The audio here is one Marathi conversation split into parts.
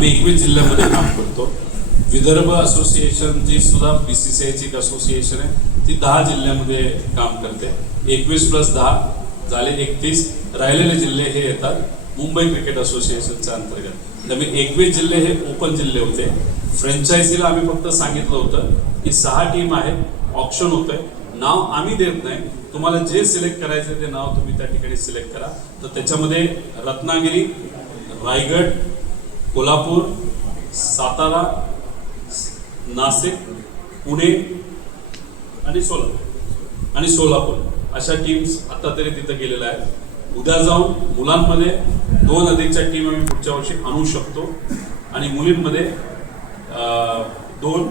आम्ही एकवीस जिल्ह्यामध्ये काम करतो. विदर्भ असोसिएशन जी सुद्धा बी सी सी आयची एक असोसिएशन आहे ती दहा जिल्ह्यामध्ये काम करते. एकवीस प्लस दहा झाले एकतीस. राहिलेले जिल्हे हे येतात. मुंबई क्रिकेट असोसिएशनच्या अंतर्गत. त्यामुळे एकवीस जिल्हे हे ओपन जिल्हे होते. फ्रँचायझीला आम्ही फक्त सांगितलं होतं की सहा टीम आहेत ऑप्शन होतंय. नाव आम्ही देत नाही. तुम्हाला जे सिलेक्ट करायचं ते नाव तुम्ही त्या ठिकाणी सिलेक्ट करा. तर त्याच्यामध्ये रत्नागिरी रायगड कोल्हापूर सातारा नाशिक पुणे आणि सोलापूर. आणि सोलापूर. अशा टीम्स आता तरी तिथं गेलेल्या आहेत. उद्या जाऊन मुलांमध्ये दोन अधिकच्या टीम आम्ही पुढच्या वर्षी आणू शकतो. आणि मुलींमध्ये दोन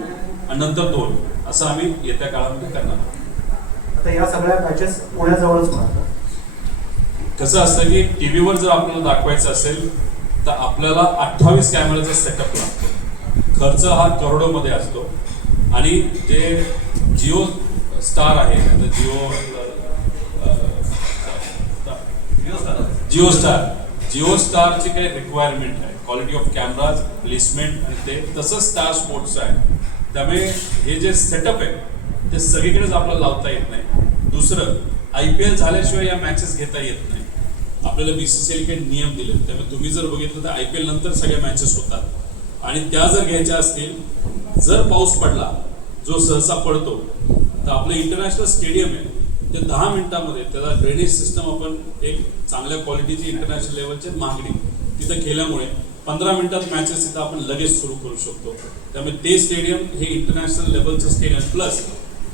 आणि नंतर दोन असं आम्ही येत्या काळामध्ये करणार आहोत. आता या सगळ्या मॅचेस पुण्याजवळच कसं असतं की टी व्हीवर जर आपल्याला दाखवायचं असेल तर आपल्याला अठ्ठावीस कॅमेराचा सेटअप लागतो. खर्च हा करोडोमध्ये असतो. आणि जे जिओ स्टार आहे आता जिओ जिओ स्टार. जिओ स्टारची काही रिक्वायरमेंट आहे क्वालिटी ऑफ कॅमेराज प्लेसमेंट आणि ते तसंच स्टार स्पोर्ट्स आहे. त्यामुळे हे जे सेटअप आहे ते सगळीकडेच आपल्याला लावता येत नाही. दुसरं आय पी एल झाल्याशिवाय या मॅचेस घेता येत नाही. आपल्याला बीसीसीएल काही नियम दिले त्यामुळे तुम्ही जर बघितलं तर आय पी एल नंतर सगळ्या मॅचेस होतात. आणि त्या जर घ्यायच्या असतील जर पाऊस पडला जो सहसा पडतो तर आपलं इंटरनॅशनल स्टेडियम आहे. ते दहा मिनिटामध्ये त्याला ड्रेनेज सिस्टम आपण एक चांगल्या क्वालिटीची इंटरनॅशनल लेवलची मागणी. तिथं केल्यामुळे पंधरा मिनिटात मॅचेस तिथं आपण लगेच सुरू करू शकतो. त्यामुळे ते स्टेडियम हे इंटरनॅशनल लेवलचं स्टेडियम प्लस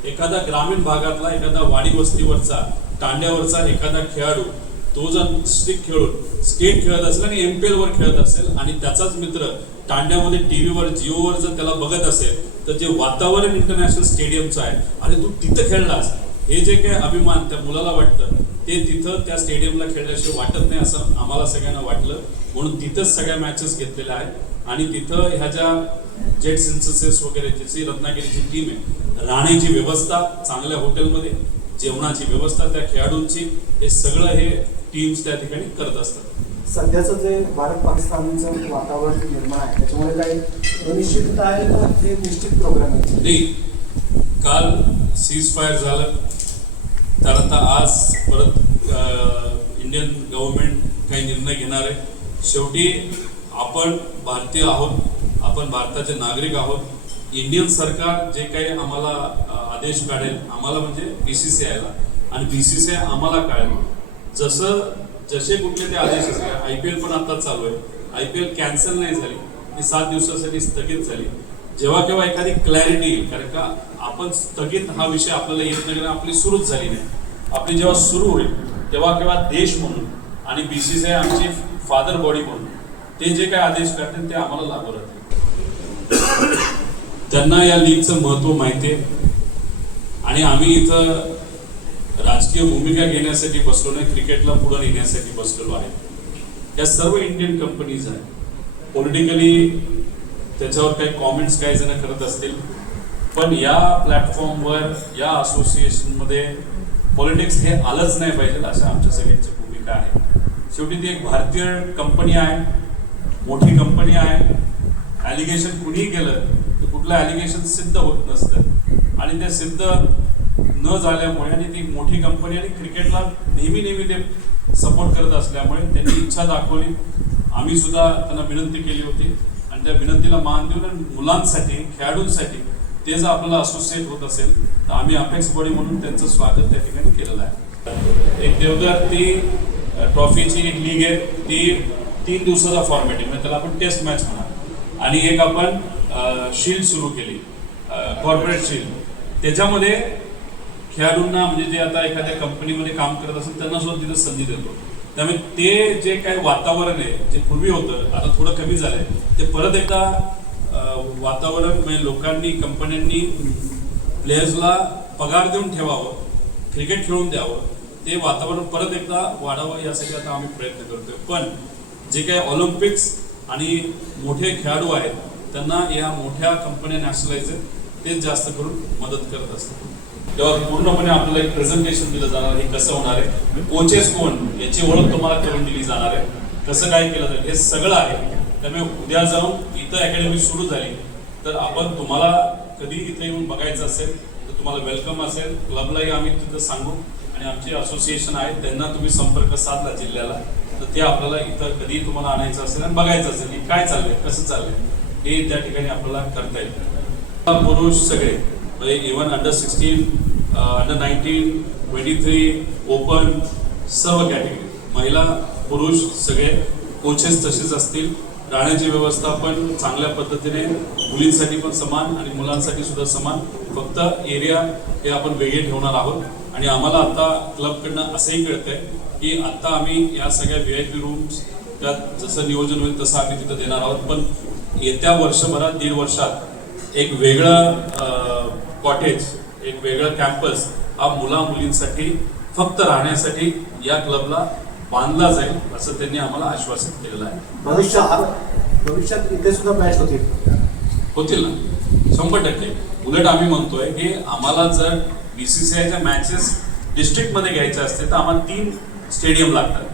एखादा ग्रामीण भागातला एखादा वाडी वस्तीवरचा तांड्यावरचा एखादा खेळाडू तो जर स्टिक खेळून स्टेट खेळत असेल आणि एम पी वर खेळत असेल आणि त्याचाच मित्र तांड्यामध्ये टीव्हीवर जिओवर जर त्याला बघत असेल तर जे वातावरण इंटरनॅशनल स्टेडियमचं आहे आणि तू तिथं खेळलास हे जे काही अभिमान त्या मुलाला वाटतं ते तिथं त्या स्टेडियमला खेळल्याशिवाय वाटत नाही असं आम्हाला सगळ्यांना वाटलं. म्हणून तिथंच सगळ्या मॅचेस घेतलेल्या आहेत. आणि तिथं ह्या ज्या जेट सिन्सेसेस वगैरे ज्याची रत्नागिरीची टीम आहे राहण्याची व्यवस्था चांगल्या हॉटेलमध्ये जेवणाची व्यवस्था त्या खेळाडूंची हे सगळं हे टीम्स त्या ठिकाणी करत असतात. सध्याचं जे भारत पाकिस्तानचं वातावरण निर्माण आहे त्याच्यामुळे काही अनिश्चितता आहे का? ते निश्चित प्रोग्राम आहे. नाही. काल सीज फायर झालं. तर आता आज परत इंडियन गव्हर्नमेंट काही निर्णय घेणार आहे. शेवटी आपण भारतीय आहोत. आपण भारताचे नागरिक आहोत. इंडियन सरकार जे काही आम्हाला आदेश काढेल आम्हाला म्हणजे बी सी सी आयला आणि बी सी सी आय आम्हाला काढेल. जसं जसे कुठले ते आदेश असले आय पी एल पण आता चालू आहे. आय पी एल कॅन्सल नाही झाली ती सात दिवसासाठी स्थगित झाली. जेव्हा केव्हा एखादी क्लॅरिटी येईल कारण का आपण स्थगित हा विषय आपल्याला येत नाही आपली सुरूच झाली नाही. आपली जेव्हा सुरू होईल तेव्हा केव्हा देश म्हणून आणि बी सी सी आय आमची फादर बॉडी म्हणून ते जे काही आदेश करतील ते आम्हाला लागू राहतील. त्यांना या लीगचं महत्त्व माहिती आहे. आणि आम्ही इथं राजकीय भूमिका घेण्यासाठी बसलो नाही क्रिकेटला पुढे नेण्यासाठी बसलेलो आहे. या सर्व इंडियन कंपनीज आहेत. पॉलिटिकली त्याच्यावर काही कॉमेंट्स काही जण करत असतील. पण या प्लॅटफॉर्मवर या असोसिएशनमध्ये पॉलिटिक्स हे आलंच नाही पाहिजे अशा आमच्या सगळ्यांची भूमिका आहे. शेवटी ती एक भारतीय कंपनी आहे मोठी कंपनी आहे. ॲलिगेशन कुणीही केलं तर कुठलं ॲलिगेशन सिद्ध होत नसतं. आणि ते सिद्ध न झाल्यामुळे आणि ती मोठी कंपनी आणि क्रिकेटला नेहमी नेहमी ते सपोर्ट करत असल्यामुळे त्यांनी इच्छा दाखवली. आम्ही सुद्धा त्यांना विनंती केली होती. आणि त्या विनंतीला मान देऊन आणि मुलांसाठी खेळाडूंसाठी ते जर आपल्याला असोसिएट होत असेल तर आम्ही अपेक्स बॉडी म्हणून त्यांचं स्वागत त्या ठिकाणी केलेलं आहे. एक देवदार ती ट्रॉफीची एक लीग आहे. ती तीन दिवसाचा फॉर्मॅट आहे. म्हणजे त्याला आपण टेस्ट मॅच म्हणा. आणि एक आपण शील्ड सुरू केली. कॉर्पोरेट शील्ड त्याच्यामध्ये खेळाडूंना म्हणजे जे आता एखाद्या कंपनीमध्ये काम करत असेल त्यांना सुद्धा तिथं संधी देतो. त्यामुळे ते जे काही वातावरण आहे जे पूर्वी होतं आता थोडं कमी झालंय. ते परत एकदा वातावरण म्हणजे लोकांनी कंपन्यांनी प्लेयर्सला पगार देऊन ठेवावं क्रिकेट खेळून द्यावं ते वातावरण परत एकदा वाढावं यासाठी आता आम्ही प्रयत्न करतोय. पण जे काही ऑलिम्पिक्स आणि मोठे खेळाडू आहेत त्यांना या मोठ्या कंपन्या नॅशनलाइज आहेत तेच जास्त करून मदत करत असतात. तेव्हा पूर्णपणे आपल्याला एक प्रेझेंटेशन दिलं जाणार आहे हे कसं होणार आहे? कोचेस कोण? याची ओळख तुम्हाला करून दिली जाणार आहे. कसं काय केलं जाईल? हे सगळं आहे. त्यामुळे उद्या जाऊन इथं अकॅडमी सुरू झाली तर आपण तुम्हाला कधी इथे येऊन बघायचं असेल तर तुम्हाला वेलकम असेल. क्लबलाही आम्ही तिथं सांगू. आणि आमचे असोसिएशन आहेत त्यांना तुम्ही संपर्क साधला जिल्ह्याला तर ते आपल्याला इथं कधी तुम्हाला आणायचं असेल आणि बघायचं असेल की काय चाललंय कसं चाललंय. हे त्या ठिकाणी आपल्याला करता येईल. पुरुष सगळे म्हणजे even under sixteen under nineteen twenty three open सर्व कॅटेगरी महिला पुरुष सगळे कोचेस तसेच असतील. राहण्याची व्यवस्था पण चांगल्या पद्धतीने मुलींसाठी पण समान आणि मुलांसाठी सुद्धा समान. फक्त एरिया हे आपण वेगळे ठेवणार आहोत. आणि आम्हाला आता क्लबकडनं असंही कळतंय की आत्ता आम्ही या सगळ्या व्ही आय पी रूम्स त्यात जसं नियोजन होईल तसं आम्ही तिथं देणार आहोत. पण येत्या वर्षभरात दीड वर्षात एक वेगळं कॉटेज एक वेगळं कॅम्पस हा मुला मुलींसाठी फक्त राहण्यासाठी या क्लबला बांधला जाईल असं त्यांनी आम्हाला आश्वासित केलेलं आहे. भविष्यात भविष्यात इथे सुद्धा मॅच होतील. होतील ना? शंभर टक्के. उलट आम्ही म्हणतोय की आम्हाला जर बीसीसीआयच्या मॅचेस डिस्ट्रिक्टमध्ये घ्यायच्या असतील तर आम्हाला तीन स्टेडियम लागतात.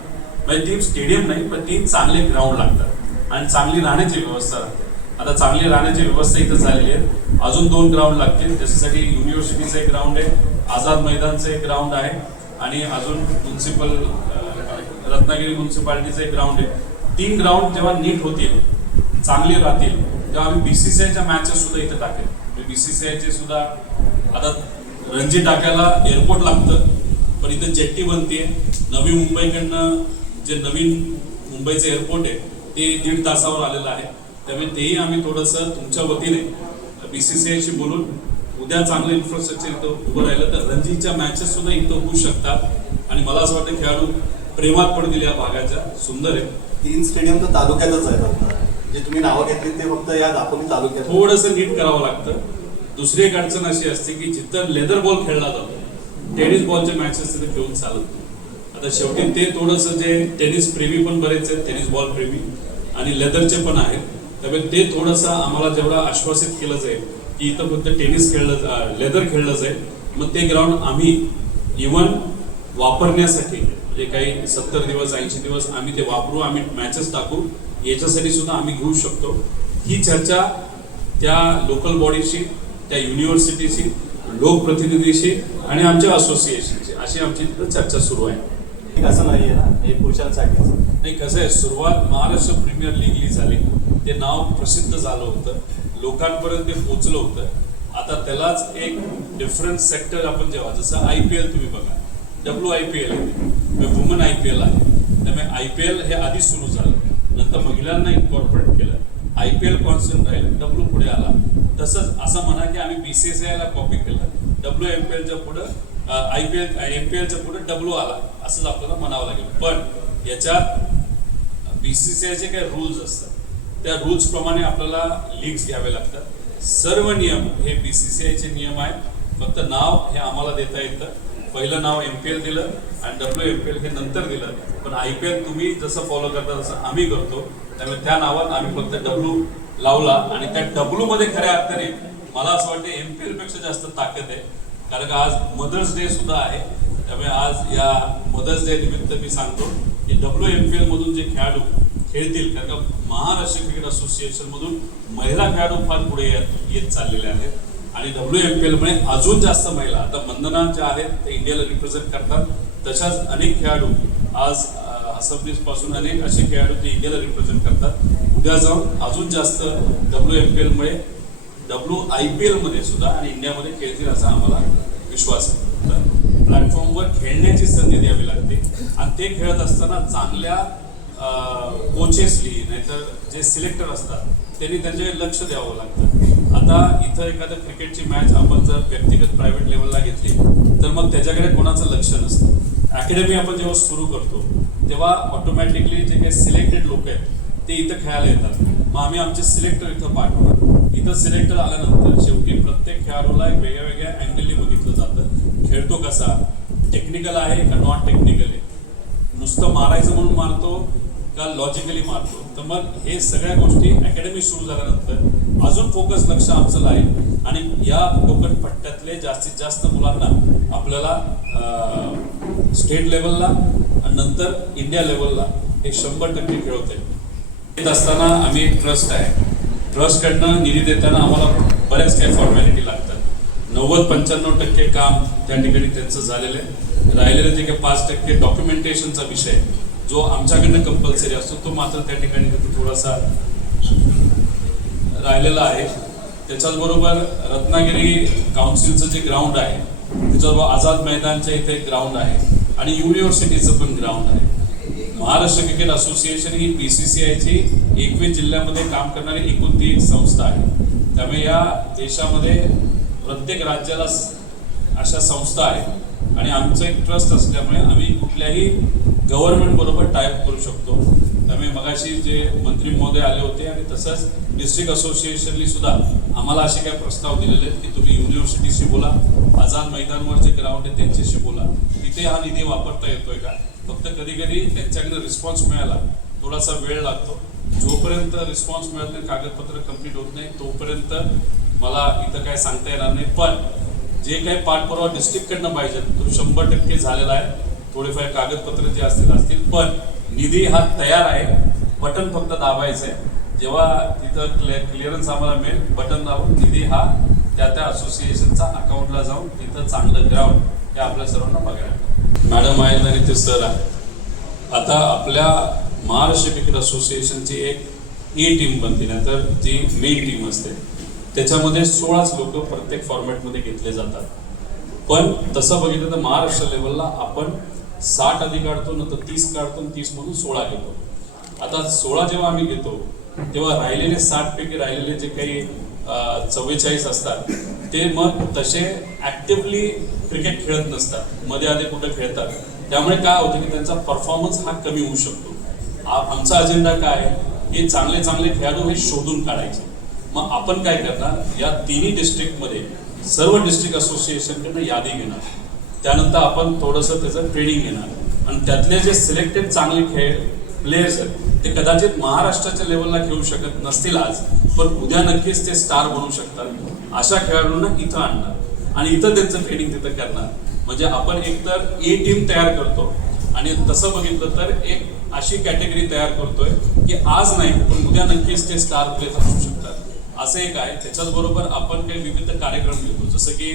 म्हणजे तीन स्टेडियम नाही पण तीन चांगले ग्राउंड लागतात. आणि चांगली राहण्याची व्यवस्था लागते. आता चांगली राहण्याची व्यवस्था इथं झालेली आहे. अजून दोन ग्राउंड लागतील. त्याच्यासाठी युनिव्हर्सिटीचं एक ग्राउंड आहे आझाद मैदानचं एक ग्राउंड आहे आणि अजून म्युन्सिपल रत्नागिरी म्युन्सिपाल्टीचं एक ग्राउंड आहे. तीन ग्राउंड जेव्हा नीट होतील चांगली राहतील तेव्हा आम्ही बी सी सी आयच्या मॅचेस सुद्धा इथे टाकेल. म्हणजे आयचे सुद्धा आता रणजी टाकायला एअरपोर्ट लागतं पण इथं जेट्टी बनते नवी मुंबईकडनं जे नवीन मुंबईचं एअरपोर्ट आहे ते दीड तासावर आलेलं आहे. त्यामुळे तेही आम्ही थोडंसं तुमच्या वतीने बीसीसीआयशी बोलून उद्या चांगलं इन्फ्रास्ट्रक्चर इथं उभं राहिलं तर रणजीच्या मॅचेस सुद्धा इथं होऊ शकतात. आणि मला असं वाटतं खेळाडू प्रेमात पडतील या भागाच्या सुंदर आहे तीन स्टेडियम तर तालुक्यातच आहेत जे तुम्ही नावं घेतली ते फक्त या दापोली तालुक्यात. थोडंसं नीट करावं लागतं. दुसरी एक अडचण अशी असते की जिथं लेदर बॉल खेळला जातो टेनिस बॉलचे मॅचेस तिथे खेळून चालत. आता शेवटी ते थोडंसं जे टेनिस प्रेमी पण बरेच आहेत टेनिस बॉल प्रेमी आणि लेदरचे पण आहेत. त्यामुळे ते थोडंसं आम्हाला जेवढं आश्वासित केलं जाईल की इथं फक्त टेनिस खेळलं लेदर खेळलं जाईल मग ते ग्राउंड आम्ही इवन वापरण्यासाठी म्हणजे काही सत्तर दिवस ऐंशी दिवस आम्ही ते वापरू आम्ही मॅचेस टाकू याच्यासाठी सुद्धा आम्ही घेऊ शकतो. ही चर्चा त्या लोकल बॉडीशी त्या युनिव्हर्सिटीशी लोकप्रतिनिधीशी आणि आमच्या असोसिएशनशी अशी आमची चर्चा सुरू आहे. एक असं नाहीये ना? हे पुरुषांसाठी नाही कसं आहे सुरुवात महाराष्ट्र प्रीमियर लीगली झाली. ते नाव प्रसिद्ध झालं होतं. लोकांपर्यंत ते पोचलं होतं. आता त्यालाच एक डिफरंट सेक्टर आपण जेव्हा जसं आय पी एल तुम्ही बघा. डब्ल्यू आय पी एल आहे वुमन आय पी एल आहे. त्यामुळे आय पी एल हे आधी सुरू झालं. नंतर महिलांना इन्कॉर्पोरेट केलं. आय पी एल कॉन्स्टंट राहील. डब्ल्यू पुढे आला. तसंच असं म्हणा की आम्ही बी सी एस आयला कॉपी केलं. डब्ल्यू एम पी एलच्या पुढं I P L M P एलच्या पुढे डब्ल्यू आला. असंच आपल्याला म्हणावं लागेल. पण याच्यात बी सी सी आयचे काही रूल्स असतात. त्या रूल्सप्रमाणे आपल्याला लीग्स घ्यावे लागतात. सर्व नियम हे बी सी सी आयचे नियम आहेत. फक्त नाव हे आम्हाला देता येतं. पहिलं नाव एम पी एल दिलं आणि डब्ल्यू एम पी एल हे नंतर दिलं. पण आय पी एल तुम्ही जसं फॉलो करता तसं आम्ही करतो. त्यामुळे त्या नावात आम्ही फक्त डब्ल्यू लावला आणि त्या डब्ल्यूमध्ये खऱ्या अर्थाने मला असं वाटतं एम पी एलपेक्षा जास्त ताकद आहे. कारण का आज मदर्स डे सुद्धा आहे. त्यामुळे आज या मदर्स डे निमित्त मी सांगतो की डब्ल्यू एम पी एल मधून जे खेळाडू खेळतील. कारण का महाराष्ट्र क्रिकेट असोसिएशनमधून महिला खेळाडू फार पुढे येत येत चाललेले आहेत. आणि डब्ल्यू एम पी एलमुळे अजून जास्त महिला आता वंदना ज्या आहेत ते इंडियाला रिप्रेझेंट करतात. तशाच अनेक खेळाडू आज असंब्लीजपासून अनेक असे खेळाडू ते इंडियाला रिप्रेझेंट करतात. उद्या जाऊन अजून जास्त डब्ल्यू एम पी एलमुळे डब्ल्यू आय पी एलमध्ये सुद्धा आणि इंडियामध्ये खेळतील असा आम्हाला विश्वास आहे. तर प्लॅटफॉर्मवर खेळण्याची संधी द्यावी लागते. आणि ते खेळत असताना चांगल्या कोचेसली नाहीतर जे सिलेक्टर असतात त्यांनी त्यांच्याकडे लक्ष द्यावं लागतं. आता इथं एखादं क्रिकेटची मॅच आपण जर व्यक्तिगत प्रायव्हेट लेवलला घेतली तर मग त्याच्याकडे कोणाचं लक्ष नसतं. अकॅडमी आपण जेव्हा सुरू करतो तेव्हा ऑटोमॅटिकली जे काही सिलेक्टेड लोक आहेत ते इथं खेळायला येतात. मग आम्ही आमचे सिलेक्टर इथं पाठवणार इथं सिलेक्टर आल्यानंतर शेवटी प्रत्येक खेळाडूला एक वेगळ्या वेगळ्या अँगलने बघितलं जातं. खेळतो कसा? टेक्निकल आहे का नॉन टेक्निकल आहे? नुसतं मारायचं म्हणून मारतो का लॉजिकली मारतो? तर मग हे सगळ्या गोष्टी अकॅडमी सुरू झाल्यानंतर अजून फोकस लक्ष आमचं आहे आणि या कोकण पट्ट्यातले जास्तीत जास्त मुलांना आपल्याला स्टेट लेवलला आणि नंतर इंडिया लेवलला हे शंभर टक्के खेळवते. येत असताना आम्ही एक ट्रस्ट आहे. ट्रस्टकडनं निधी देताना आम्हाला बऱ्याच काही फॉर्मॅलिटी लागतात. नव्वद पंच्याण्णव टक्के काम त्या ठिकाणी त्यांचं झालेलं आहे. राहिलेले जे काही पाच टक्के डॉक्युमेंटेशनचा विषय जो आमच्याकडनं कंपल्सरी असतो तो मात्र त्या ठिकाणी तिथे थोडासा राहिलेला आहे. त्याच्याचबरोबर रत्नागिरी काउन्सिलचं जे ग्राउंड आहे त्याच्याबरोबर आझाद मैदानच्या इथे एक ग्राउंड आहे आणि युनिव्हर्सिटीचं पण ग्राउंड आहे. महाराष्ट्र क्रिकेट असोसिएशन ही बी सी सी आयची एकवीस जिल्ह्यामध्ये काम करणारी एकूण ती एक संस्था आहे. त्यामुळे या देशामध्ये प्रत्येक राज्याला अशा संस्था आहेत. आणि आमचं एक ट्रस्ट असल्यामुळे आम्ही कुठल्याही गव्हर्नमेंट बरोबर टायप करू शकतो. त्यामुळे मगाशी जे मंत्री महोदय आले होते आणि तसंच डिस्ट्रिक्ट असोसिएशननी सुद्धा आम्हाला असे काही प्रस्ताव दिलेले आहेत की तुम्ही युनिव्हर्सिटीशी बोला आझाद मैदानवर जे ग्राउंड आहे त्यांच्याशी बोला. तिथे हा निधी वापरता येतोय का? फक्त कधी कधी त्यांच्याकडे रिस्पॉन्स मिळाला थोडासा वेळ लागतो. जोपर्यंत रिस्पॉन्स मिळत नाही कागदपत्र कंप्लीट होत नाही तोपर्यंत मला इथं काय सांगता येणार नाही. पण जे काही पाठपुरावा डिस्ट्रिक्टकडनं पाहिजे तो शंभर टक्के झालेला आहे. थोडेफार कागदपत्र जे असतील असतील. पण निधी हा तयार आहे. बटन फक्त दाबायचं आहे जेव्हा तिथं क्लिअरन्स आम्हाला मिळेल बटन दाबून निधी हा त्या त्या असोसिएशनचा अकाउंटला जाऊन तिथं चांगलं ग्राउंड हे आपल्या सर्वांना बघायला मॅडम आहेत आणि ते सर आहे. आता आपल्या महाराष्ट्र क्रिकेट असोसिएशनची एक e ई टीम बनते. नंतर जी मेन टीम असते त्याच्यामध्ये सोळाच लोक प्रत्येक फॉर्मॅटमध्ये घेतले जातात. पण तसं बघितलं तर महाराष्ट्र लेवलला आपण साठ आधी काढतो नंतर तीस काढतो तीस मधून सोळा घेतो. आता सोळा जेव्हा आम्ही घेतो तेव्हा राहिलेले साठ पैकी राहिलेले जे काही चव्वेचाळीस असतात ते मग तसे ऍक्टिव्हली क्रिकेट खेळत नसतात. मध्ये आधी कुठं खेळतात. त्यामुळे काय होतं की त्यांचा परफॉर्मन्स हा कमी होऊ शकतो. आमचा अजेंडा काय? आहे? हे चांगले चांगले खेळाडू हे शोधून काढायचे. मग आपण काय करणार? या तिन्ही डिस्ट्रिक्टमध्ये सर्व डिस्ट्रिक्ट असोसिएशनकडनं यादी घेणार. त्यानंतर आपण थोडंसं त्याचं ट्रेनिंग घेणार. आणि त्यातले जे सिलेक्टेड चांगले खेळ प्लेयर्स आहेत ते कदाचित महाराष्ट्राच्या लेवलला खेळू शकत नसतील आज पण उद्या नक्कीच ते स्टार बनू शकतात. अशा खेळाडूंना इथं आणणार. आणि इथं त्यांचं ट्रेनिंग तिथं करणार. म्हणजे आपण एकतर ए टीम तयार करतो. आणि तसं बघितलं तर एक अशी कॅटेगरी तयार करतोय की आज नाही पण उद्या नक्कीच ते स्टार प्लेयर असू शकतात. असं एक आहे त्याच्याच बरोबर आपण काही विविध कार्यक्रम घेतो. जसं की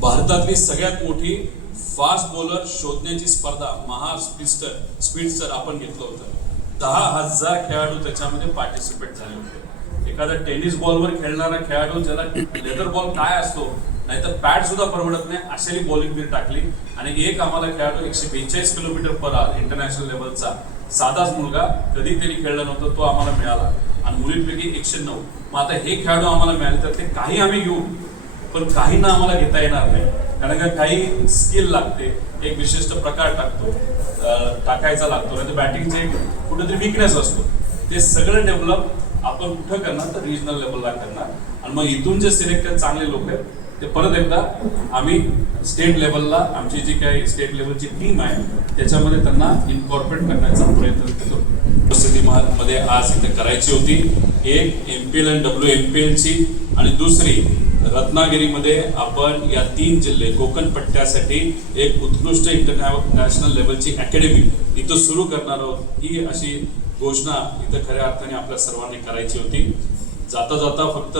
भारतातली सगळ्यात मोठी फास्ट बॉलर शोधण्याची स्पर्धा महा स्पिस्टर स्पीडस्टर आपण घेतलं होतं. दहा हजार खेळाडू त्याच्यामध्ये पार्टिसिपेट झाले होते. एखादा टेनिस बॉलवर खेळणारा खेळाडू ज्याला लेदर बॉल काय असतो नाहीतर पॅड सुद्धा परवडत नाही अशाही बॉलिंग मी टाकली. आणि एक आम्हाला खेळाडू एकशे बेचाळीस किलोमीटर पर आवर इंटरनॅशनल लेवलचा साधाच मुलगा कधी त्यांनी खेळला नव्हता तो आम्हाला मिळाला. आणि मुलींपैकी एकशे नऊ. मग आता हे खेळाडू आम्हाला मिळाले तर ते काही आम्ही घेऊ. पण काहींना आम्हाला घेता येणार नाही. कारण का काही स्किल लागते. एक विशिष्ट प्रकार टाकतो. टाकायचा लागतो. नाही तर बॅटिंगचे कुठेतरी विकनेस असतो. ते सगळं डेव्हलप आपण कुठं करणार? तर रिजनल लेवलला करणार. आणि मग इथून जे सिलेक्टेड चांगले लोक आहेत ते परत एकदा आम्ही स्टेट लेवलला आमची जी काही स्टेट लेवलची टीम आहे त्याच्यामध्ये त्यांना इन्कॉर्पोरेट करण्याचा प्रयत्न करतो. मध्ये आज इथे करायची होती. एक एम पी एल आणि डब्ल्यू एम पी एलची आणि दुसरी रत्नागिरीमध्ये आपण या तीन जिल्हे कोकण पट्ट्यासाठी एक उत्कृष्ट इंटरनॅशनल लेवलची अकॅडमी इथं सुरू करणार आहोत. ही अशी घोषणा इथं खऱ्या अर्थाने आपल्या सर्वांनी करायची होती. जाता जाता फक्त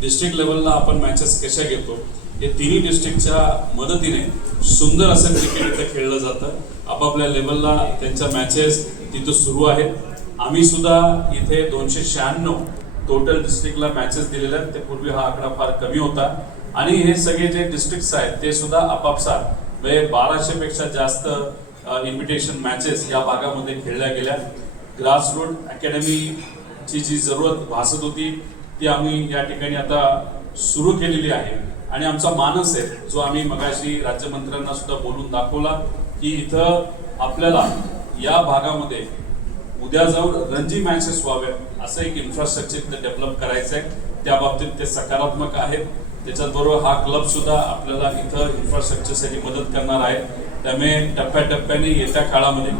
डिस्ट्रिक्ट लेवलला आपण मॅचेस कशा घेतो? हे तिन्ही डिस्ट्रिक्टच्या मदतीने सुंदर असं क्रिकेट इथं खेळलं जातं. आपापल्या लेवलला त्यांच्या मॅचेस तिथं सुरू आहेत. आम्ही सुद्धा इथे दोनशे शहाण्णव टोटल डिस्ट्रिक्टला मॅचेस दिलेल्या आहेत. ते पूर्वी हा आकडा फार कमी होता. आणि हे सगळे जे डिस्ट्रिक्ट्स आहेत ते सुद्धा आपापसात म्हणजे बाराशेपेक्षा जास्त इन्व्हिटेशन मॅचेस या भागामध्ये खेळल्या गेल्या. ग्रासरूट अकॅडमीची जी जरूरत भासत होती ती आम्ही या ठिकाणी आता सुरू केलेली आहे. आणि आमचा मानस आहे जो आम्ही मगाशी राज्यमंत्र्यांना सुद्धा बोलून दाखवला. की इथं आपल्याला या भागामध्ये उद्या जाऊन रणजी मॅचेस व्हावे असं एक इन्फ्रास्ट्रक्चर डेव्हलप करायचं आहे त्या बाबतीत ते सकारात्मक आहेत. त्याच्याचबरोबर हा क्लब सुद्धा आपल्याला इथं इन्फ्रास्ट्रक्चरसाठी मदत करणार आहे. त्यामुळे टप्प्याटप्प्याने येत्या काळामध्ये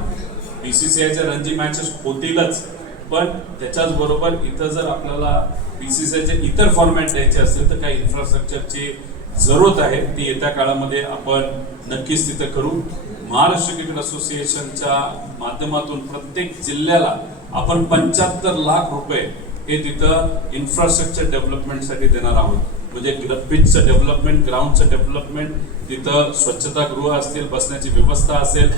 बी सी सी आयच्या रणजी मॅचेस होतीलच. पण त्याच्याच बरोबर इथं जर आपल्याला बी सी सी आयचे इतर फॉर्मॅट द्यायचे असतील तर काही इन्फ्रास्ट्रक्चरची जरूरत आहे ती येत्या काळामध्ये आपण नक्कीच तिथं करू. महाराष्ट्र क्रिकेट असोसिएशनच्या माध्यमातून प्रत्येक जिल्ह्याला आपण पंच्याहत्तर लाख रुपये हे तिथं इन्फ्रास्ट्रक्चर डेव्हलपमेंटसाठी देणार आहोत. म्हणजे पिचचं डेव्हलपमेंट ग्राउंडचं डेव्हलपमेंट तिथं स्वच्छतागृह असतील बसण्याची व्यवस्था असेल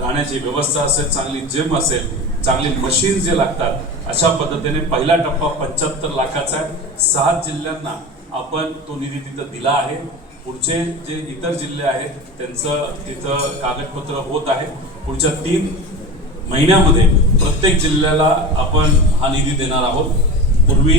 राहण्याची व्यवस्था असेल चांगली जिम असेल चांगली मशीन जे लागतात अशा पद्धतीने पहिला टप्पा पंच्याहत्तर लाखाचा आहे. सात जिल्ह्यांना आपण तो निधी तिथं दिला आहे. पुढचे जे इतर जिल्हे आहेत त्यांचं तिथं कागदपत्र होत आहे. पुढच्या तीन महिन्यामध्ये प्रत्येक जिल्ह्याला आपण हा निधी देणार आहोत. पूर्वी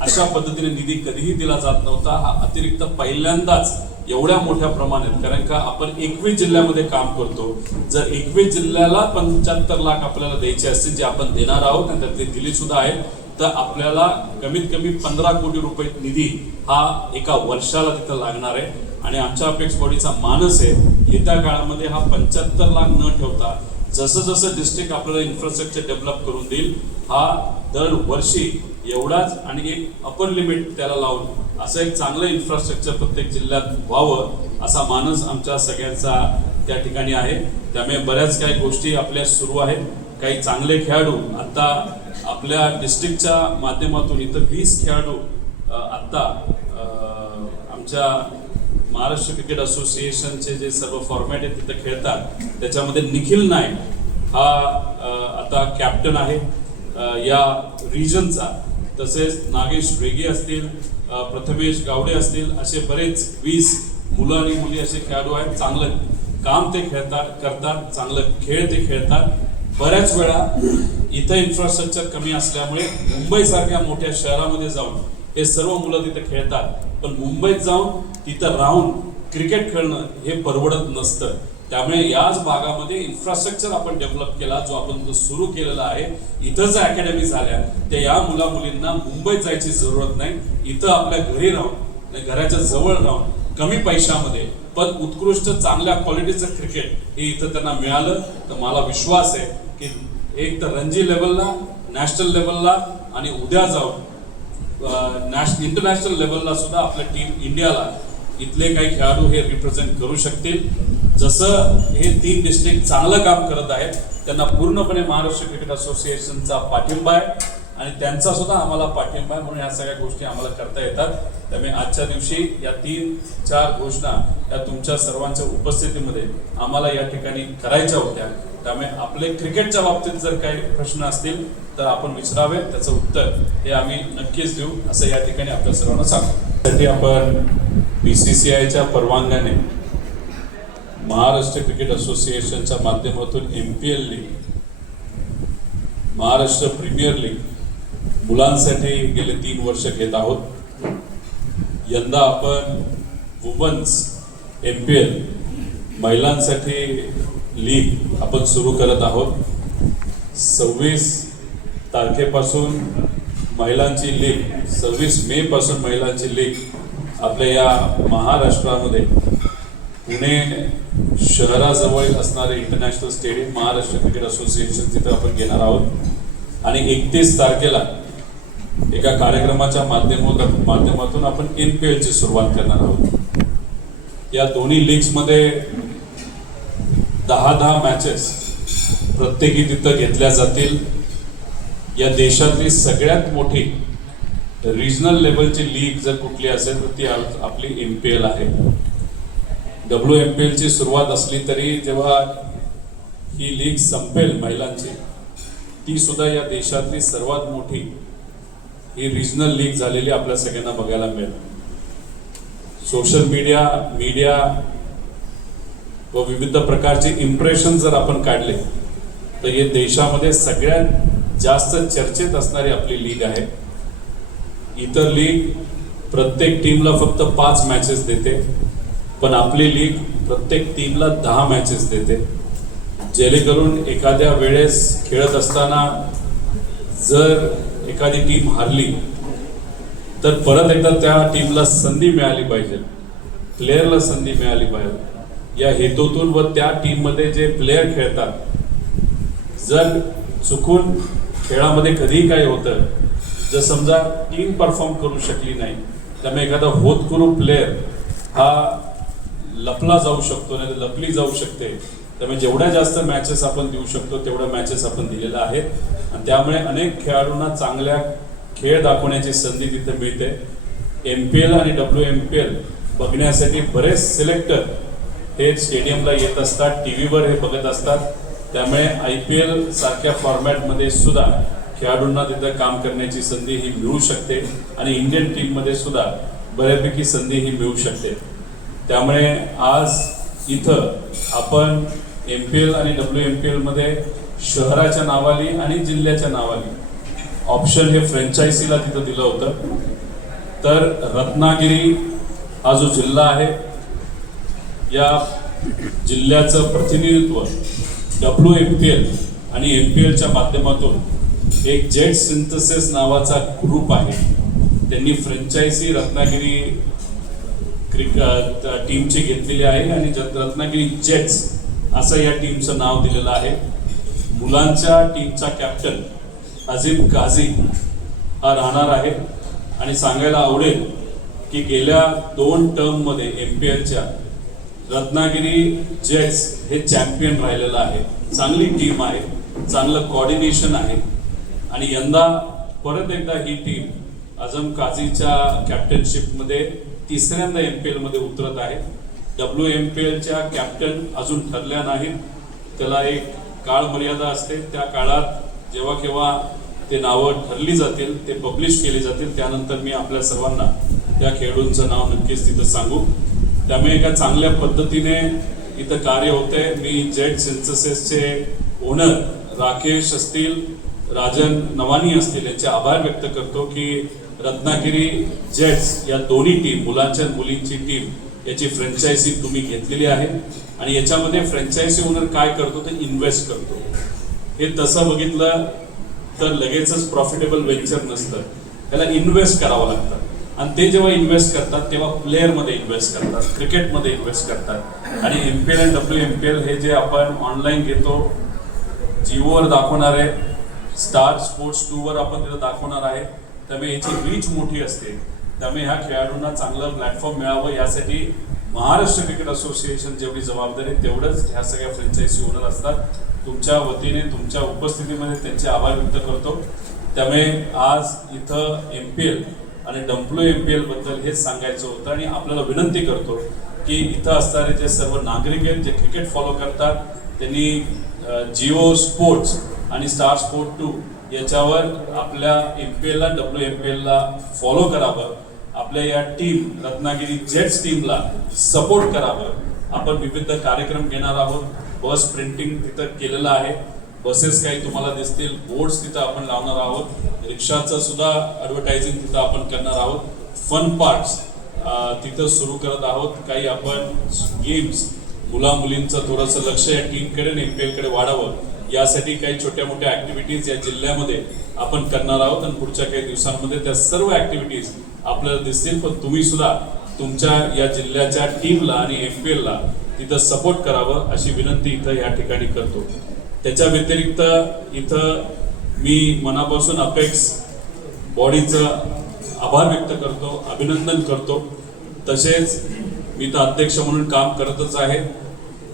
अशा पद्धतीने निधी कधीही दिला जात नव्हता. हा अतिरिक्त पहिल्यांदाच एवढ्या मोठ्या प्रमाणात कारण का आपण एकवीस जिल्ह्यामध्ये काम करतो. जर एकवीस जिल्ह्याला पंच्याहत्तर लाख आपल्याला द्यायचे असतील जे आपण देणार आहोत आणि त्यातले दिली सुद्धा आहेत तर आपल्याला कमीत कमी पंधरा कोटी रुपये निधी हा एका वर्षाला तिथं लागणार आहे. आणि आमच्या अपेक्स बॉडीचा मानस आहे येत्या काळामध्ये हा पंच्याहत्तर लाख न ठेवता जसं जसं डिस्ट्रिक्ट आपल्याला इन्फ्रास्ट्रक्चर डेव्हलप करून देईल हा दरवर्षी एवढाच आणि एक अपर लिमिट त्याला लावून असं एक चांगलं इन्फ्रास्ट्रक्चर प्रत्येक जिल्ह्यात व्हावं असा मानस आमच्या सगळ्यांचा त्या ठिकाणी आहे. त्यामुळे बऱ्याच काही गोष्टी आपल्या सुरू आहेत. काही चांगले खेळाडू आता आपल्या डिस्ट्रिक्टच्या माध्यमातून इथं वीस खेळाडू आत्ता आमच्या महाराष्ट्र क्रिकेट असोसिएशनचे जे सर्व फॉर्मॅट आहेत तिथं खेळतात. त्याच्यामध्ये निखिल नाईक हा आता कॅप्टन आहे. या रिजनचा तसेच नागेश रेगी असतील प्रथमेश गावडे असतील असे बरेच वीस मुलं आणि मुली असे खेळाडू आहेत. चांगलं काम ते खेळतात करतात चांगलं खेळ ते खेळतात. बऱ्याच वेळा इथं इन्फ्रास्ट्रक्चर कमी असल्यामुळे मुंबईसारख्या मोठ्या शहरामध्ये जाऊन हे सर्व मुलं तिथे खेळतात. पण मुंबईत जाऊन तिथं राहून क्रिकेट खेळणं हे परवडत नसतं. त्यामुळे याच भागामध्ये इन्फ्रास्ट्रक्चर आपण डेव्हलप केला जो आपण सुरू केलेला आहे. इथं जर अकॅडमी झाल्या. त्या या मुला मुलींना मुंबईत जायची जरूरत नाही. इथं आपल्या घरी राहून घराच्या जवळ राहून कमी पैशामध्ये पण उत्कृष्ट चांगल्या क्वालिटीचं क्रिकेट हे इथं त्यांना मिळालं. तर मला विश्वास आहे की एक तर रणजी लेवलला नॅशनल लेवलला आणि उद्या जाऊन नॅश इंटरनॅशनल लेवलला सुद्धा आपल्या टीम इंडियाला इथले काही खेळाडू हे रिप्रेझेंट करू शकतील. जसं हे तीन डिस्ट्रिक्ट चांगलं काम करत आहेत त्यांना पूर्णपणे महाराष्ट्र क्रिकेट असोसिएशनचा पाठिंबा आहे आणि त्यांचा सुद्धा आम्हाला पाठिंबा आहे म्हणून ह्या सगळ्या गोष्टी आम्हाला करता येतात. त्यामुळे आजच्या दिवशी या तीन चार घोषणा या तुमच्या सर्वांच्या उपस्थितीमध्ये आम्हाला या ठिकाणी करायच्या होत्या. त्यामुळे आपले क्रिकेटच्या बाबतीत जर काही प्रश्न असतील तर आपण विचारावे त्याचं उत्तर हे आम्ही नक्कीच देऊ असं या ठिकाणी आपल्या सर्वांना सांगू. त्यासाठी आपण बी सी सी आयच्या परवानग्याने महाराष्ट्र क्रिकेट असोसिएशनच्या माध्यमातून M P L league Maharashtra premier league मुलांसाठी गेले तीन वर्ष घेत आहोत. यंदा आपण वुमन्स एम पी एल महिलांसाठी लीग आपण सुरू करत आहोत. सव्वीस तारखेपासून महिलांची लीग सव्वीस मेपासून महिलांची लीग आपल्या या महाराष्ट्रामध्ये. पुणे शहराजवळ असणारे international stadium Maharashtra cricket association तिथं आपण घेणार आहोत. आणि एकतीस तारखेला एका कार्यक्रमाच्या माध्यमातून माध्यमातून आपण एन पी एलची सुरुवात करणार आहोत. या दोन्ही लीग्समध्ये दहा दहा मॅचेस प्रत्येकी तिथं घेतल्या जातील. या देशातली सगळ्यात मोठी रिजनल लेवलची लीग जर कुठली असेल तर ती आपली एम पी एल आहे. डब्ल्यू एम पी एलची सुरुवात असली तरी जेव्हा ही लीग संपेल महिलांची ती सुद्धा या देशातली सर्वात मोठी ही रिजनल लीग झालेली आपल्या सगळ्यांना बघायला मिळेल. सोशल मीडिया मीडिया व विविध प्रकारचे इम्प्रेशन जर आपण काढले तर हे देशामध्ये सगळ्यात जास्त चर्चेत असणारी आपली लीग आहे. इतर लीग प्रत्येक टीमला फक्त पाच मॅचेस देते पण आपली लीग प्रत्येक टीमला दहा मॅचेस देते. जेणेकरून एखाद्या वेळेस खेळत असताना जर एखादी टीम हारली तर परत एकदा त्या टीमला संधी मिळाली पाहिजे. प्लेअरला संधी मिळाली पाहिजे. या हेतूतून व त्या टीममध्ये जे प्लेयर खेळतात जर चुकून खेळामध्ये कधीही काय होतं जर समजा टीम परफॉर्म करू शकली नाही त्यामुळे एखादा होतकरू प्लेअर हा लपला जाऊ शकतो नाही तर लपली जाऊ शकते. त्यामुळे जेवढ्या जास्त मॅचेस आपण देऊ शकतो तेवढ्या मॅचेस आपण दिलेल्या आहेत. आणि त्यामुळे अनेक खेळाडूंना चांगल्या खेळ दाखवण्याची संधी तिथे मिळते. एम पी एल आणि डब्ल्यू एम पी एल बघण्यासाठी बरेच सिलेक्टर हे स्टेडियमला येत असतात टी व्हीवर हे बघत असतात. त्यामुळे आय पी एल सारख्या फॉर्मॅटमध्ये सुद्धा खेळाडूंना तिथं काम करण्याची संधी ही मिळू शकते आणि इंडियन टीममध्ये सुद्धा बऱ्यापैकी संधी ही मिळू शकते. त्यामुळे आज इथं आपण एम पी एल आणि डब्ल्यू एम पी एलमध्ये शहराच्या नावाली आणि जिल्ह्याच्या नावाली ऑप्शन हे फ्रँचायझीला तिथं दिलं होतं. तर रत्नागिरी हा जो जिल्हा आहे या जिल्ह्याचं प्रतिनिधित्व डब्ल्यू एम पी एल आणि एम पी एलच्या माध्यमातून एक जेट सिंथसिस नावाचा ग्रुप आहे. त्यांनी फ्रँचायझी रत्नागिरी क्रिक टीमची घेतलेली आहे आणि रत्नागिरी जेट्स असं या टीमचं नाव दिलेलं आहे. मुलांच्या टीमचा कॅप्टन अजिम काझी हा राहणार आहे. आणि सांगायला आवडेल की गेल्या दोन टर्ममध्ये एम पी एलच्या रत्नागिरी जेट्स हे चॅम्पियन राहिलेलं आहे. चांगली टीम आहे. चांगलं कॉर्डिनेशन आहे. आणि यंदा परत एकदा ही टीम आझम काझीच्या कॅप्टनशिपमध्ये तिसऱ्यांदा एम पी एलमध्ये उतरत आहे. डब्ल्यू एम पी एलच्या कॅप्टन अजून ठरल्या नाहीत. त्याला एक काळ मर्यादा असते. त्या काळात जेव्हा केव्हा ते नावं ठरली जातील ते पब्लिश केली जातील त्यानंतर मी आपल्या सर्वांना त्या खेळाडूंचं नाव नक्कीच तिथं सांगू. त्यामुळे एका चांगल्या पद्धतीने इथं कार्य होते मी जेट सिन्थेसिसचे ओनर राकेश असतील राजन नवानी असतील यांचे आभार व्यक्त करतो की रत्नागिरी जेट्स या दोन्ही टीम मुलांच्या मुलींची टीम याची फ्रँचायझी तुम्ही घेतलेली आहे. आणि याच्यामध्ये फ्रँचायझी ओनर काय करतो ते इन्व्हेस्ट करतो. हे तसं बघितलं तर लगेचच प्रॉफिटेबल व्हेंचर नसतं. त्याला इन्व्हेस्ट करावं लागतं. आणि ते जेव्हा इन्व्हेस्ट करतात तेव्हा प्लेअरमध्ये इन्व्हेस्ट करतात क्रिकेटमध्ये इन्व्हेस्ट करतात. आणि एम पी एल आणि डब्ल्यू एम पी एल हे जे आपण ऑनलाईन घेतो जिओवर दाखवणार आहे. स्टार स्पोर्ट्स टूवर आपण तिथं दाखवणार आहे. त्यामुळे याची रीच मोठी असते. त्यामुळे ह्या खेळाडूंना चांगलं प्लॅटफॉर्म मिळावं यासाठी महाराष्ट्र क्रिकेट असोसिएशन जेवढी जबाबदारी आहे, तेवढंच ह्या सगळ्या फ्रँचायझी ओनर असतात. तुमच्या वतीने तुमच्या उपस्थितीमध्ये त्यांचे आभार व्यक्त करतो. त्यामुळे आज इथं एम पी एल आणि डब्ल्यू एम पी एलबद्दल हेच सांगायचं होतं आणि आपल्याला विनंती करतो की इथं असणारे जे सर्व नागरिक आहेत जे क्रिकेट फॉलो करतात त्यांनी जिओ स्पोर्ट्स आणि स्टार स्पोर्ट टू याच्यावर आपल्या एम पी एलला डब्ल्यू एम पी एलला फॉलो करावं. आपल्या या टीम रत्नागिरी जेट्स टीमला सपोर्ट करावं. आपण विविध कार्यक्रम घेणार आहोत. बस प्रिंटिंग तिथं केलेलं आहे. बसेस काही तुम्हाला दिसतील बोर्ड्स तिथं आपण लावणार आहोत. रिक्षाचं सुद्धा ॲडव्हर्टायझिंग तिथं आपण करणार आहोत. फन पार्ट्स तिथं सुरू करत आहोत. काही आपण गेम्स मुला मुलींचं थोडंसं लक्ष या टीमकडे आणि एमकडे वाढावं. यासाठी काही छोट्या मोठ्या ऍक्टिव्हिटीज या जिल्ह्यामध्ये आपण करणार आहोत आणि पुढच्या काही दिवसांमध्ये त्या सर्व ऍक्टिव्हिटीज आपल्याला दिसतील. पण तुम्ही सुद्धा तुमच्या या जिल्ह्याच्या टीमला आणि एम पी एलला तिथं सपोर्ट करावं अशी विनंती इथं या ठिकाणी करतो. त्याच्या व्यतिरिक्त इथं मी मनापासून अपेक्स बॉडीचं आभार व्यक्त करतो अभिनंदन करतो. तसेच मी तर अध्यक्ष म्हणून काम करतच आहे.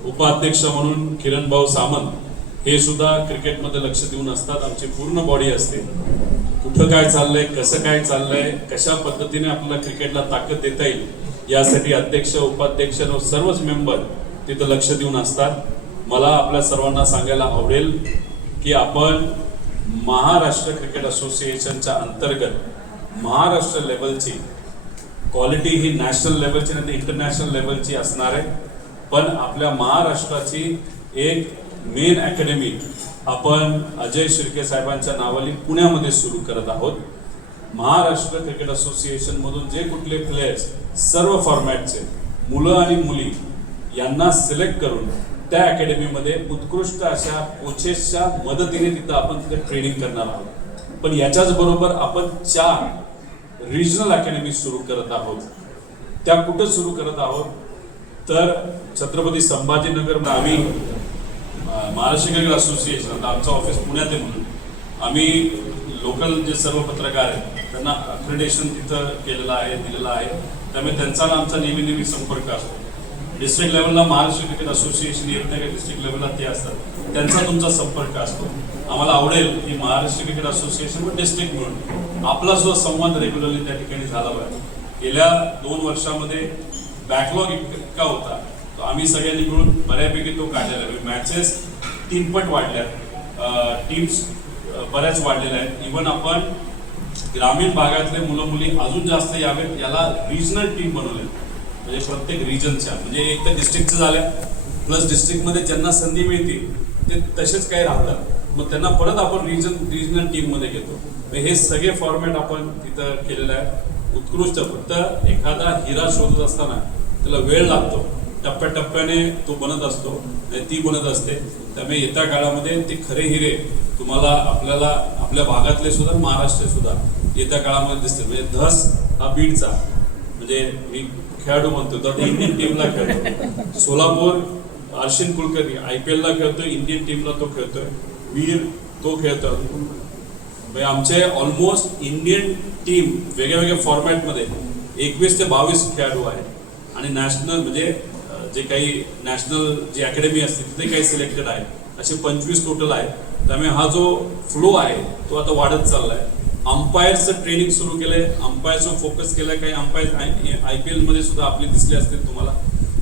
उपाध्यक्ष म्हणून किरणभाऊ सामंत हे सुद्धा क्रिकेटमध्ये लक्ष देऊन असतात. आमची पूर्ण बॉडी असते. कुठं काय चाललंय कसं काय चाललंय कशा पद्धतीने आपल्याला क्रिकेटला ताकद देता येईल यासाठी अध्यक्ष उपाध्यक्ष व सर्वच मेंबर तिथं लक्ष देऊन असतात. मला आपल्या सर्वांना सांगायला आवडेल की आपण महाराष्ट्र क्रिकेट असोसिएशनच्या अंतर्गत महाराष्ट्र लेवलची क्वालिटी ही नॅशनल लेवलची नाही इंटरनॅशनल लेवलची असणार आहे. पण आपल्या महाराष्ट्राची एक मेन अकॅडमी आपण अजय शिर्के साहेबांच्या नावाने पुण्यामध्ये सुरू करत आहोत. महाराष्ट्र क्रिकेट असोसिएशनमधून जे कुठले प्लेयर्स सर्व फॉर्मॅटचे मुलं आणि मुली यांना सिलेक्ट करून त्या अकॅडमीमध्ये उत्कृष्ट अशा कोचेसच्या मदतीने तिथं आपण तिथे ट्रेनिंग करणार आहोत. पण याच्याच बरोबर आपण चार रिजनल अकॅडमी सुरू करत आहोत. त्या कुठं सुरू करत आहोत? तर छत्रपती संभाजीनगर आम्ही महाराष्ट्र क्रिकेट असोसिएशन आता आमचं ऑफिस पुण्यात आहे म्हणून. आम्ही लोकल जे सर्व पत्रकार आहेत त्यांना अक्रेडेशन तिथं केलेलं आहे दिलेलं आहे. त्यामुळे त्यांचा आमचा नेहमी नेहमी संपर्क असतो. डिस्ट्रिक्ट लेवलला महाराष्ट्र क्रिकेट असोसिएशन येत नाही डिस्ट्रिक्ट लेवलला ते असतात. त्यांचा तुमचा संपर्क असतो. आम्हाला आवडेल की महाराष्ट्र क्रिकेट असोसिएशन व डिस्ट्रिक्ट म्हणून आपला सुद्धा संवाद रेग्युलरली त्या ठिकाणी झाला पाहिजे गेल्या दोन वर्षामध्ये बॅकलॉग इतका होता. तो आम्ही सगळ्यांनी मिळून बऱ्यापैकी तो काढलेला आहे. मॅचेस तीनपट वाढल्या टीम्स बऱ्याच वाढलेल्या आहेत. इवन आपण ग्रामीण भागातले मुलं मुली अजून जास्त यावेत. याला रिजनल टीम बनवले म्हणजे प्रत्येक रिजनच्या म्हणजे एक तर डिस्ट्रिक्टचं झाल्या प्लस डिस्ट्रिक्टमध्ये ज्यांना संधी मिळते ते तसेच काही राहतात. मग त्यांना परत आपण रिजन रिजनल टीममध्ये घेतो. मग हे सगळे फॉर्मॅट आपण तिथं केलेलं आहे. उत्कृष्ट फक्त एखादा हिरा शोधत असताना त्याला वेळ लागतो. टप्प्याटप्प्याने तो बनत असतो ती बनत असते. त्यामुळे येत्या काळामध्ये ते खरे हिरे तुम्हाला आपल्याला आपल्या भागातले सुद्धा महाराष्ट्र सुद्धा येत्या काळामध्ये दिसते म्हणजे धस हा बीडचा. म्हणजे मी खेळाडू म्हणतो तर इंडियन टीमला खेळतो. सोलापूर अर्शिन कुलकर्णी आय पी एलला खेळतोय इंडियन टीमला तो खेळतोय. वीर तो खेळतो. म्हणजे आमचे ऑलमोस्ट इंडियन टीम वेगळ्या वेगळ्या फॉर्मॅटमध्ये एकवीस ते बावीस खेळाडू आहेत. आणि नॅशनल म्हणजे जे काही नॅशनल जी अकॅडमी असते तिथे काही सिलेक्टेड आहे असे पंचवीस टोटल आहे त्यामुळे हा जो फ्लो आहे तो आता वाढत चाललाय. अंपायरचं ट्रेनिंग सुरू केलंय. अंपायरचं फोकस केलंय. काही अंपायर आय पी एलमध्ये सुद्धा आपले दिसले असतील तुम्हाला.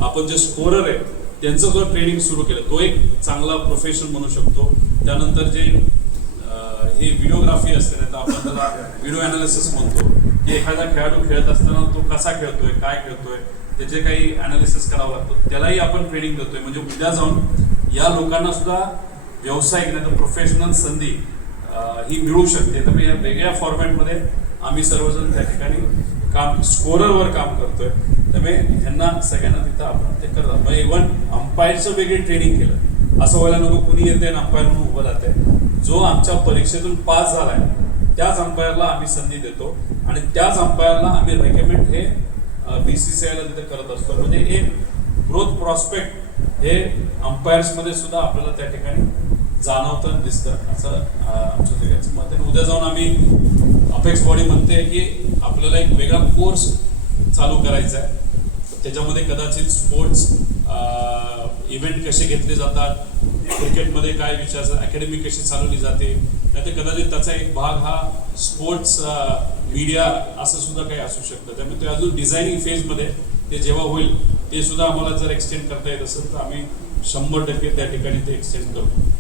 आपण जे स्कोरर आहे त्यांचं जो ट्रेनिंग सुरू केलं तो एक चांगला प्रोफेशन म्हणू शकतो. त्यानंतर जे हे व्हिडिओग्राफी असते नाही तर आपण त्याला व्हिडिओ अनालिसिस म्हणतो. की एखादा खेळाडू खेळत असताना तो कसा खेळतोय काय खेळतोय त्याचे काही अनालिसिस करावं लागतं. त्यालाही आपण ट्रेनिंग देतोय. म्हणजे उद्या जाऊन या लोकांना सुद्धा व्यावसायिक नाही तर प्रोफेशनल संधी ही मिळू शकते. त्यामुळे या वेगळ्या फॉर्मॅटमध्ये आम्ही सर्वजण त्या ठिकाणी काम स्कोररवर काम करतोय. त्यामुळे ह्यांना सगळ्यांना तिथं आपण ते करतात मग इव्हन अंपायरचं वेगळी ट्रेनिंग केलं. असं व्हायला नको कुणी येते आणि अंपायर म्हणून उभं राहते जो आमच्या परीक्षेतून पास झालाय त्याच अंपायरला आम्ही संधी देतो. आणि त्याच अंपायरला आम्ही रेकमेंड हे बी सी सी आयला तिथे करत असतो. म्हणजे एक ग्रोथ प्रॉस्पेक्ट हे अंपायर्समध्ये सुद्धा आपल्याला त्या ठिकाणी जाणवतं दिसतं. असं अं, आमच्या सगळ्यांचं मत आहे. आणि उद्या जाऊन आम्ही अपेक्स बॉडी म्हणते की आपल्याला एक वेगळा कोर्स चालू करायचा आहे. त्याच्यामध्ये कदाचित स्पोर्ट्स इव्हेंट कसे घेतले जातात क्रिकेटमध्ये काय विचार अकॅडमी कशी चालवली जाते नाही तर कदाचित त्याचा एक भाग हा स्पोर्ट्स मीडिया असं सुद्धा काही असू शकतं. त्यामुळे ते अजून डिझायनिंग फेजमध्ये ते जेव्हा होईल ते सुद्धा आम्हाला जर एक्सटेंड करता येत असेल तर आम्ही शंभर टक्के त्या ठिकाणी ते एक्सटेंड करू.